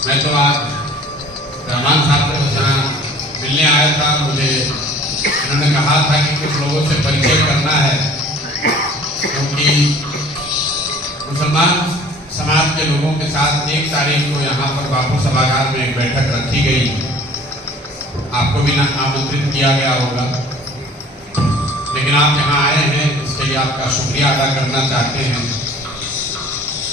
मैं तो आज रहमान साहब को यहाँ मिलने आया था। मुझे उन्होंने कहा था कि कुछ लोगों से परिचय करना है, क्योंकि मुसलमान समाज के लोगों के साथ 1 तारीख को यहाँ पर बापू सभागार में एक बैठक रखी गई। आपको भी आमंत्रित किया गया होगा, लेकिन आप यहाँ आए हैं, इसके लिए आपका शुक्रिया अदा करना चाहते हैं।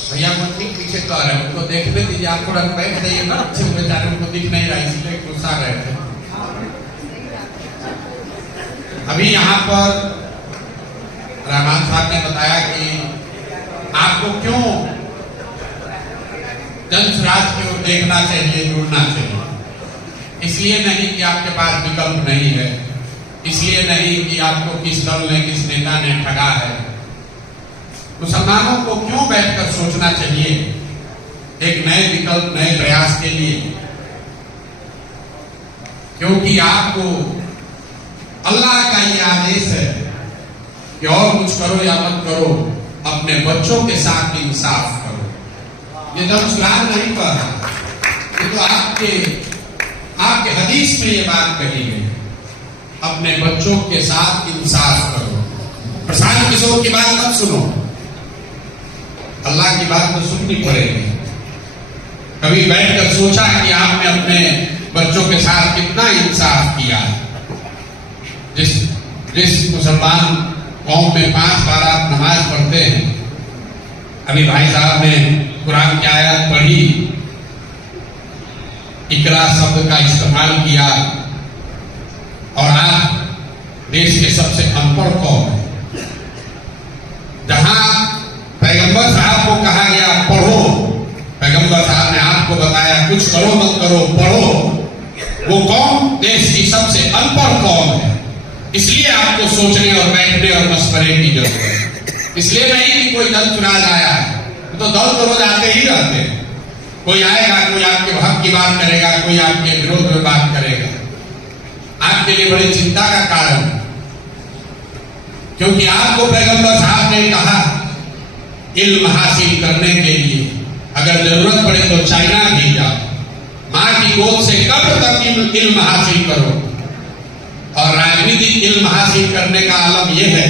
भैया मंत्री पीछे तो आ रहे हैं, उनको देखने दीजिए। आप थोड़ा बैठ जाइए ना, अच्छे बेचारे उनको दिख नहीं रहा, इसलिए गुस्सा रहे थे। अभी यहाँ पर रहमान साहब ने बताया कि आपको क्यों जनसुराज की ओर देखना चाहिए, जुड़ना चाहिए। इसलिए नहीं कि आपके पास विकल्प नहीं है, इसलिए नहीं कि आपको किस दल ने, किस नेता ने ठगा है। मुसलमानों को क्यों बैठकर सोचना चाहिए एक नए विकल्प, नए प्रयास के लिए, क्योंकि आपको अल्लाह का ये आदेश है कि और कुछ करो या मत करो, अपने बच्चों के साथ इंसाफ करो। ये जनसुराज नहीं कह रहा, ये तो आपके हदीस में ये बात कही गई, अपने बच्चों के साथ इंसाफ करो। प्रशांत किशोर की बात मत सुनो, अल्लाह की बात तो सुननी पड़ेगी। कभी बैठकर सोचा कि आपने अपने बच्चों के साथ कितना इंसाफ किया। जिस मुसलमान कौम में 5 बार आप नमाज पढ़ते हैं, अभी भाई साहब ने कुरान की आयत पढ़ी, इकरा शब्द का इस्तेमाल किया, और आप देश के सबसे अनपढ़ कौम है। जहां पैगंबर साहब को कहा गया पढ़ो, पैगंबर साहब ने आपको बताया कुछ करो मत करो, पढ़ो। वो कौम देश की सबसे अनपढ़ कौम है, इसलिए आपको सोचने और बैठने और मशवरे की जरूरत है। इसलिए नहीं कि कोई दल चुनाव आया है, तो दल तो रोज आते ही रहते हैं। कोई आएगा, कोई आपके हक की बात करेगा, कोई आपके विरोध में बात करेगा। आपके लिए बड़ी चिंता का कारण, क्योंकि आपको पैगंबर साहब ने कहा इल्म हासिल करने के लिए अगर जरूरत पड़े तो चाइना भी जाओ, मां की गोद से कब्र तक इल्म हासिल करो। और राजनीतिक इल्म हासिल करने का आलम यह है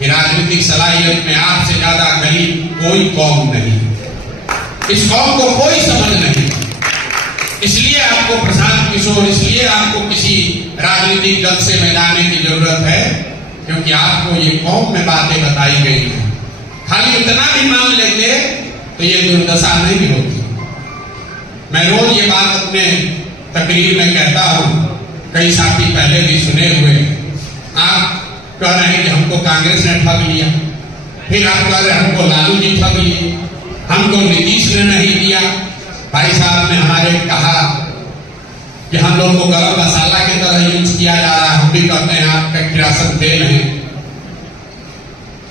कि राजनीतिक सलाहियत में आपसे ज्यादा गरीब कोई कौम नहीं, इस कौम को कोई समझ नहीं। इसलिए आपको प्रशांत किशोर, इसलिए आपको किसी राजनीतिक जलसे में जाने की जरूरत है, क्योंकि आपको ये कौम में बातें बताई गई है। खाली इतना भी मान लेते तो ये दुर्दशा नहीं होती। मैं रोज ये बात अपने तकरीर में कहता हूं, कई साथी पहले भी सुने हुए। आप कह रहे हैं कि हमको कांग्रेस ने ठग लिया, फिर आप कह रहे हैं हमको लालू जी ठग लिए, हमको नीतीश ने नहीं दिया। भाई साहब ने हमारे कहा कि हम लोग को गरम मसाला की तरह यूज किया जा रहा है, हम भी कहते हैं आपका किरासन तेल है।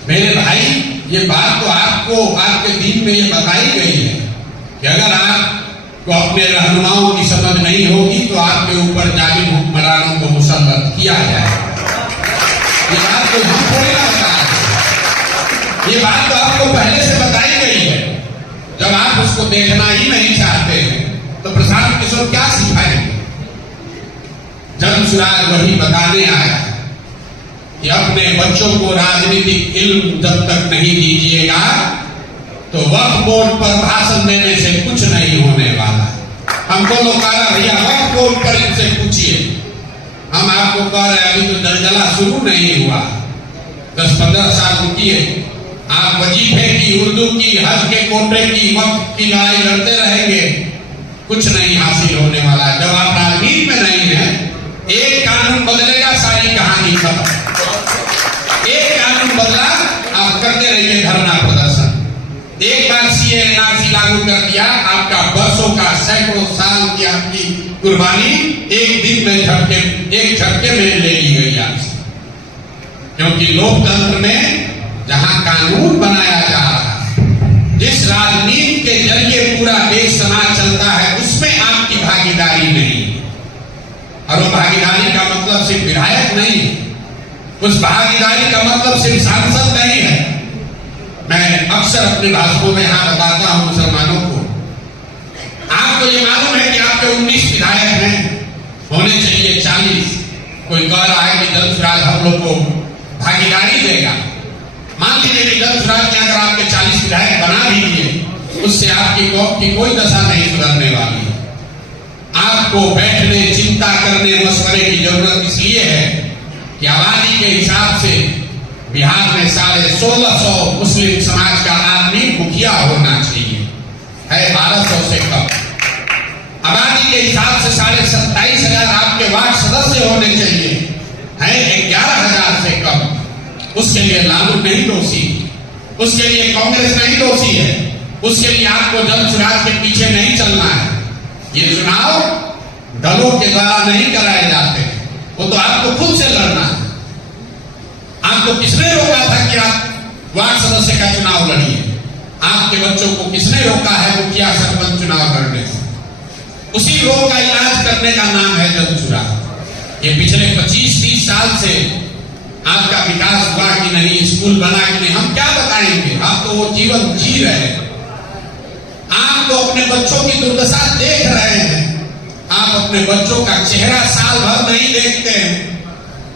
मेरे भाई, ये बात तो आपको आपके दीन में ये बताई गई है कि अगर आपको अपने रहनुमाओं की समझ नहीं होगी तो आपके ऊपर जालिम हुक्मरानों को मुसल्लत किया जाए। ये बात तो हम थोड़ी ना बता रहे, ये बात तो आपको पहले से बताई गई है। जब आप उसको देखना ही नहीं चाहते हैं तो प्रशांत किशोर क्या सिखाएंगे? जनसुराज वही बताने आया कि अपने बच्चों को राजनीतिक इल्म जब तक नहीं दीजिएगा तो वक्फ बोर्ड पर भाषण देने से कुछ नहीं होने वाला। हमको लोग कह रहे भैया वक्फ बोर्ड पर इनसे पूछिए, हम आपको कह रहे अभी तो दलदला शुरू नहीं हुआ, 10-15 साल रुकिए। आप वजीफे की, उर्दू की, हज के कोटे की, वक्फ की लड़ाई लड़ते रहेंगे, कुछ नहीं हासिल होने वाला। जब आप राजनीति में नहीं है, एक कानून बदलेगा, सारी कहानी खत्म। एक कानून बदला, आप करते रहिए धरना प्रदर्शन। एक बार सीए एनआरसी लागू कर दिया, आपका बरसों का, सैकड़ों साल की आपकी कुर्बानी एक दिन में एक झटके में ले ली गई आपसे। क्योंकि लोकतंत्र में जहां कानून बनाया जा रहा है, जिस राजनीति के जरिए पूरा देश समाज चलता है, उसमें आपकी भागीदारी नहीं। और वो भागीदारी का मतलब सिर्फ विधायक नहीं है, उस भागीदारी का मतलब सिर्फ सांसद नहीं है। मैं अक्सर अपने भाषणों में यहां बताता हूं मुसलमानों को, आप आपको ये मालूम है कि आपके 19 विधायक हैं, होने चाहिए 40। कोई कह रहा है कि जलसुराज हम लोग को भागीदारी देगा। मान लीजिए कि जलसुराज ने अगर आपके 40 विधायक बना भी दिए, उससे आपकी कौम की कोई दशा नहीं सुधरने वाली। आपको बैठने, चिंता करने, मशवरे की जरूरत इसलिए है कि आबादी के हिसाब से बिहार में 1650 मुस्लिम समाज का आदमी मुखिया होना चाहिए, है 1200 से कम। आबादी के हिसाब से 27,500 आपके वार्ड सदस्य होने चाहिए, है 11,000 से कम। उसके लिए लालू नहीं दोषी, उसके लिए कांग्रेस नहीं दोषी है, उसके लिए आपको जलसुराज के पीछे नहीं चलना है। ये चुनाव दलों के द्वारा नहीं कराए जाते, वो तो आपको खुद से लड़ना है। आपको किसने रोका था कि आप वार्ड सदस्य का चुनाव लड़िए? आपके बच्चों को किसने रोका है मुखिया सरपंच चुनाव लड़ने से? उसी रोग का इलाज करने का नाम है जलसुराज। ये पिछले 25-30 साल से आपका विकास हुआ कि नहीं, स्कूल बना कि नहीं, हम क्या बताएंगे? आप तो वो जीवन जी रहे हैं, आप तो अपने बच्चों की दुर्दशा देख रहे हैं। आप अपने बच्चों का चेहरा साल भर नहीं देखते हैं।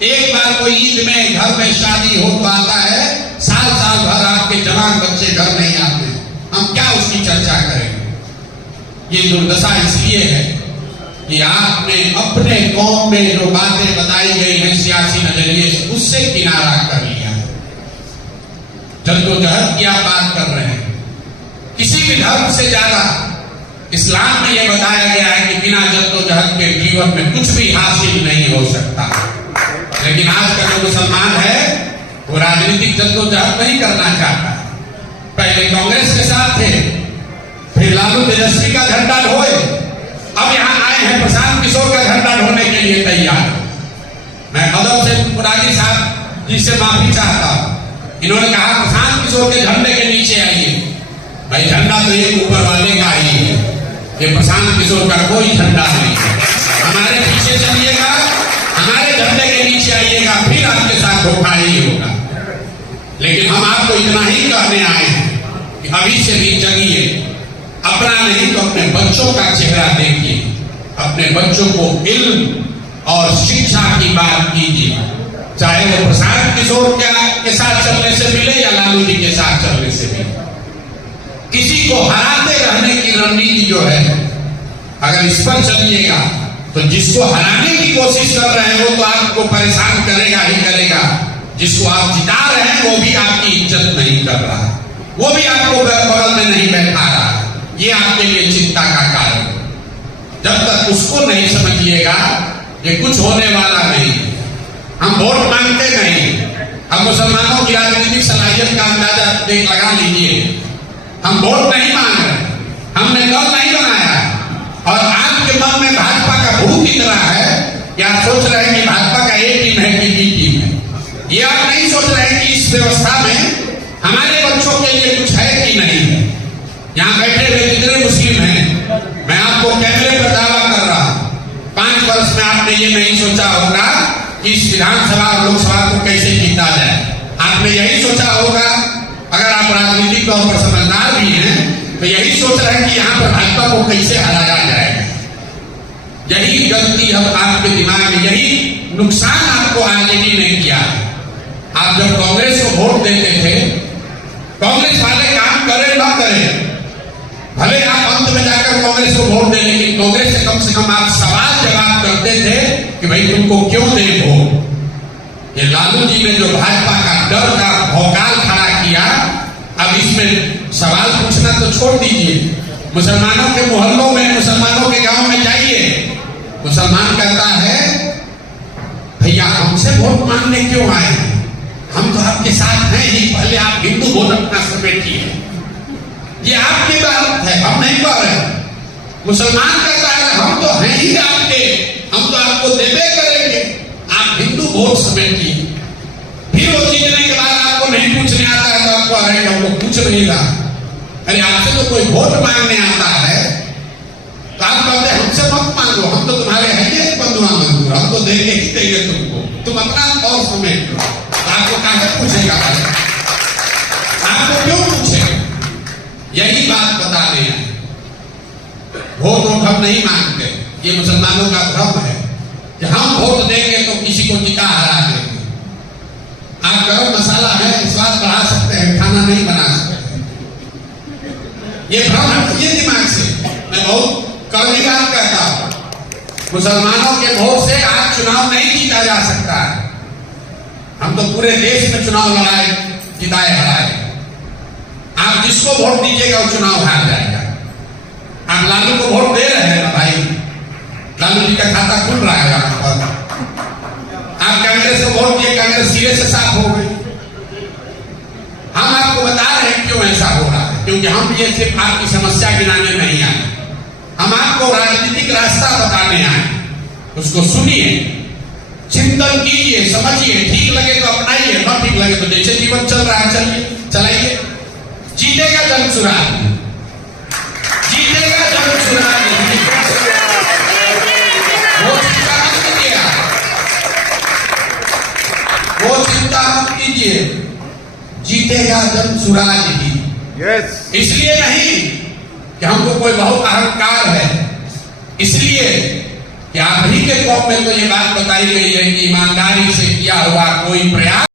एक बार कोई ईद में घर में शादी हो तो आता है, साल भर आपके जवान बच्चे घर नहीं आते। हम क्या उसकी चर्चा करेंगे? ये दुर्दशा इसलिए है कि आपने अपने कौम में जो बातें बताई गई हैं सियासी नजरिए से, उससे किनारा कर लिया है। जद्दोजहद की आप बात कर रहे हैं, किसी भी धर्म से ज्यादा इस्लाम में यह बताया गया है कि बिना जद्दोजहद के जीवन में कुछ भी हासिल नहीं हो सकता। लेकिन आज का जो मुसलमान है वो राजनीतिक जद्दोजहद नहीं करना चाहता। पहले कांग्रेस के साथ थे, फिर लालू तेजस्वी का झंडा ढोए, अब यहां आए हैं प्रशांत किशोर का झंडा ढोने के लिए तैयार। मैं अदब से मुरारी साहब जी से माफी चाहता हूं। इन्होंने कहा प्रशांत किशोर के झंडे के नीचे आइए। भाई झंडा तो एक ऊपर वाले का ही है, ये प्रशांत किशोर का कोई झंडा नहीं है। हमारे पीछे चलिएगा, हमारे झंडे के नीचे आइएगा, फिर आपके साथ धोखा ही होगा। लेकिन हम आपको इतना ही कहने आए हैं कि अभी से भी जगिए, अपना नहीं तो अपने बच्चों का चेहरा देखिए, अपने बच्चों को इल्म और शिक्षा की बात कीजिए, चाहे वो प्रशांत किशोर के साथ चलने से मिले या लालू जी के साथ चलने से मिले। किसी को हराते रहने की रणनीति जो है, अगर इस पर चलिएगा तो जिसको हराने की कोशिश कर रहे हैं वो तो आपको परेशान करेगा ही करेगा। जिसको आप जिता रहे हैं वो भी आपकी इज्जत नहीं कर रहा है, वो भी आपको बगल में नहीं बैठा रहा है। ये आपके लिए चिंता का कारण है। जब तक उसको नहीं समझिएगा ये कुछ होने वाला नहीं। हम वोट मांगते नहीं, हम मुसलमानों की राजनीतिक सलाहियत का अंदाजा लगा लीजिए। हम वोट नहीं मांग रहे, हमने दल नहीं बनाया, और आपके मन में भाजपा का भूत इतना है कि आप सोच रहे हैं कि भाजपा का ए टीम है कि बी टीम है। ये आप नहीं सोच रहे हैं कि इस व्यवस्था में हमारे बच्चों के लिए कुछ है कि नहीं है। यहाँ बैठे हुए जितने मुस्लिम हैं, मैं आपको कैमरे पर दावा कर रहा हूं, 5 वर्ष में आपने ये नहीं सोचा होगा कि इस विधानसभा और लोकसभा को कैसे जीता जाए। आपने यही सोचा होगा, अगर आप राजनीतिक तौर पर समझदार भी हैं तो यही सोच रहे हैं कि यहाँ पर भाजपा को कैसे हराया जाएगा। यही गलती अब आपके दिमाग में, यही नुकसान आपको आरजेडी ने किया। आप जब कांग्रेस को वोट देते थे, कांग्रेस वाले काम करे ना करे, भले आप अंत में जाकर कांग्रेस को वोट दे, लेकिन कांग्रेस से कम आप सवाल जवाब करते थे कि भाई तुमको क्यों दे वोट। ये लालू जी ने जो भाजपा का डर का भौकाल खड़ा किया, अब इसमें सवाल पूछना तो छोड़ दीजिए। मुसलमानों के मोहल्लों में, मुसलमानों के गांव में जाइए, मुसलमान कहता है भैया हमसे वोट मांगने क्यों आए हैं, हम तो आपके साथ हैं ही, पहले आप हिंदू वोट अपना समेटिए। ये आपकी बात है, हम नहीं कह रहे। मुसलमान कहता है हम तो हैं ही आपके, हम तो आपको देवे करेंगे, आप हिंदू वोट समेटिए। फिर वो जीतने के बाद आपको नहीं पूछने आता है तो आपको अरे हम लोग पूछ नहीं रहा। अरे आपसे तो कोई वोट मांगने आता है तो आप कहते हैं हमसे मत मांगो, हम तो तुम्हारे हैं ही बंधुआ मजदूर, हम तो देंगे ही देंगे तुमको, तुम अपना और समेट लो। आपको कहां पूछेगा, आपको क्यों पूछेगा? यही बात बताने हैं। वोट हम नहीं मांगते। ये मुसलमानों का भ्रम है कि हम वोट देंगे तो किसी को जिता हरा देंगे। आप गरम मसाला है, स्वाद बढ़ा सकते हैं, खाना नहीं बना सकते। ये भ्रम हटिए दिमाग से। मैं बहुत कड़वी बात कहता हूं, मुसलमानों के वोट से आज चुनाव नहीं जीता जा सकता है। हम तो पूरे देश में चुनाव लड़ाए, जिताए, हराए। आप जिसको वोट दीजिएगा वो चुनाव हार जाएगा। आप लालू को वोट दे रहे हैं ना भाई, लालू जी का खाता खुल रहा है वहां पर। आप कांग्रेस को वोट दिए, कांग्रेस सिरे से साफ हो गई। हम आपको बता रहे हैं क्यों ऐसा हो रहा है, क्योंकि हम ये सिर्फ आपकी समस्या गिनाने नहीं आए, हम आपको राजनीतिक रास्ता बताने आए। उसको सुनिए, चिंतन कीजिए, समझिए, ठीक लगे तो अपनाइए, न ठीक लगे तो जैसे जीवन चल रहा है चलिए, चलाइए। जीतेगा जन चुराव, जीतेगा जन चुराव। वो चिंता मत कीजिए, जीतेगा जन सुराज ही। इसलिए नहीं कि हमको कोई बहुत अहंकार है, इसलिए कि आप ही के कौम में तो ये बात बताई गई है कि ईमानदारी से किया हुआ कोई प्रयास